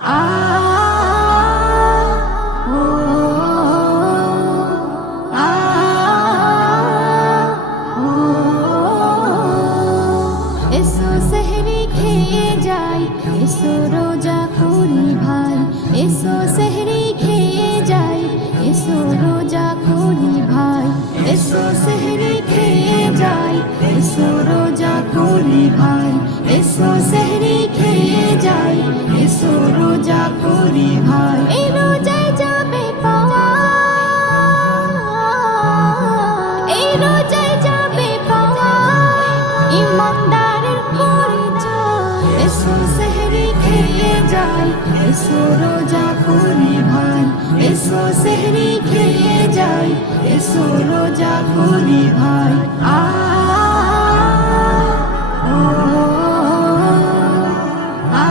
আ ও আ ও এসো সেহরি খেয়ে যাই, এসো রোজা করি ভাই, এসো সেহরি খেয়ে যাই, এসো রোজা করি ভাই, এসো সেহরি খেয়ে যাই, এসো রোজা করি ভাই, এসো সেহরি খেয়ে যাই, এসো রোজা করি ভাই। এই রোজায় যাবে পাওয়া, এই রোজায় যাবে পাওয়া ইমানদারের পরিচয়। এসো সেহরি খেয়ে যাই, এসো রোজা করি ভাই, এসো সেহরি খেয়ে যাই, এসো রোজা করি ভাই। আ ও আ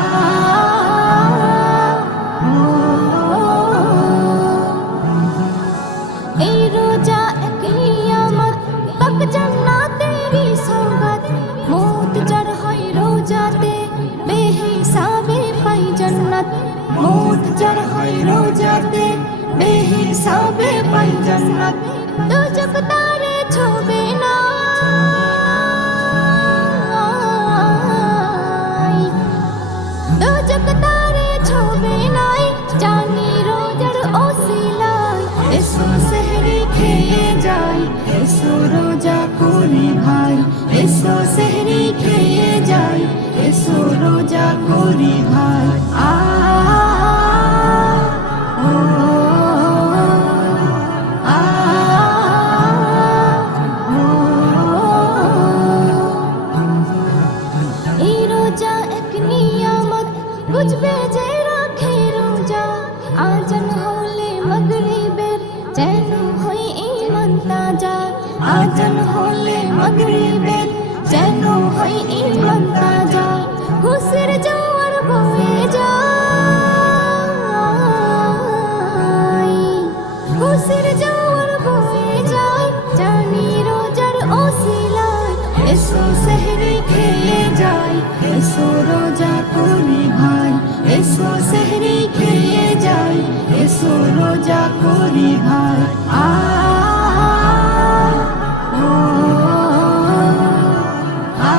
ও এই রোজা এক নিয়ামত, পাক জান্নাতেরই সওগাত। মওত যার হয় রোজাতে, বেহিসাবে পাই জান্নাত। মওত যার হয় রোজাতে, বেহিসাবে পাই জান্নাত। দোজখ তারে ছোবে না, দোজখ তারে ছোবে নাই, জানি রোজার ওসিলায়। এসো সেহরি খেয়ে যাই, এসো রোজা করি ভাই, এসো সেহরি খেয়ে যাই, এসো রোজা করি ভাই। আ ও আ ও এই রোজা এক নিয়ামত, বুঝবে যে রাখে রোজা। আজান হলে মাগরিবের, যেন হয় ঈমান তাজা। আজান হলে মাগরিবের, যেন হয় ঈমান তাজা। খুশির জোয়ার বয়ে যায়, খুশির জোয়ার বয়ে যায়, জানি রোজার ওসিলায়। এসো সেহরি খেয়ে যাই, এসো রোজা করি ভাই, এসো সেহরি খেয়ে যাই, এসো রোজা করি ভাই। আ ও আ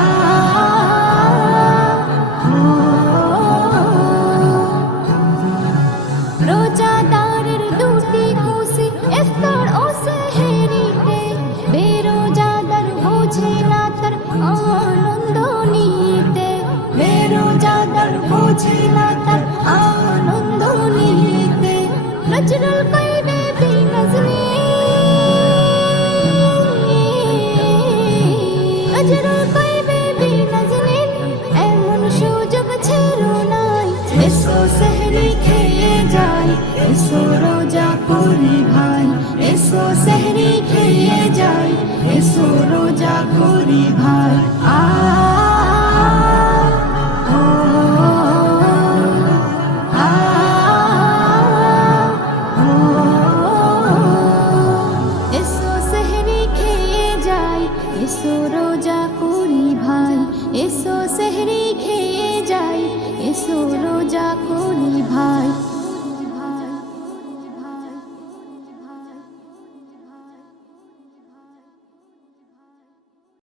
ও রোজাদারের দুটি খুশি, ইফতার ও সেহরিতে। বেরোজাদার বোঝে না তার আনন্দ নিতে, বেরোজাদার বোঝে না তার আনন্দ নিতে। নজরুল কইবে বিনজরে, নজরুল কইবে বিনজরে, এমন সুযোগ ছেড়ো নাই। এসো সেহরি খেয়ে যাই, এসো রোজা করি ভাই, এসো সেহরি খেয়ে যাই, এসো রোজা করি ভাই। আ ও আ ও এসো সেহরি খেয়ে যাই, এসো রোজা করি ভাই, এসো সেহরি খেয়ে যাই, এসো রোজা করি ভাই।